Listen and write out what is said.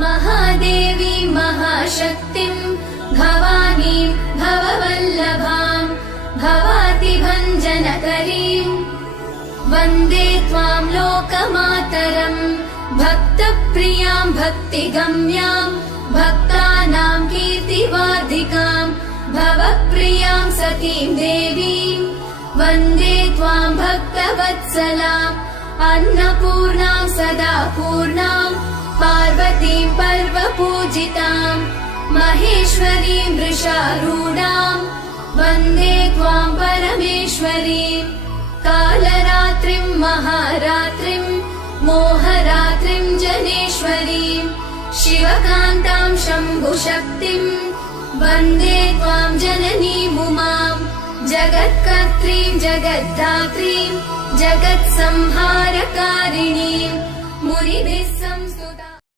महादेवी महाशक्तिं भवानीं भववल्लभां भवातिभञ्जनकरीं वन्दे त्वां लोकमातरं भक्तप्रियां भक्तिगम्यां भक्तानां कीर्तिवाधिकां भवप्रियां सतीं देवीं वन्दे त्वां भक्तवत्सलाम् अन्नपूर्णां सदा पूर्णां पार्वतीं पर्वपूजितां महेश्वरीं वृषारूढां वन्दे त्वां परमेश्वरीं कालरात्रिं महारात्रिं मोहरात्रिं जनेश्वरीं शिवकान्तां शम्भुशक्तिं वन्दे त्वां जननीमुमां जगत्कर्त्रीं जगद्धात्रीं जगत्संहारकारिणीं मुनिभिः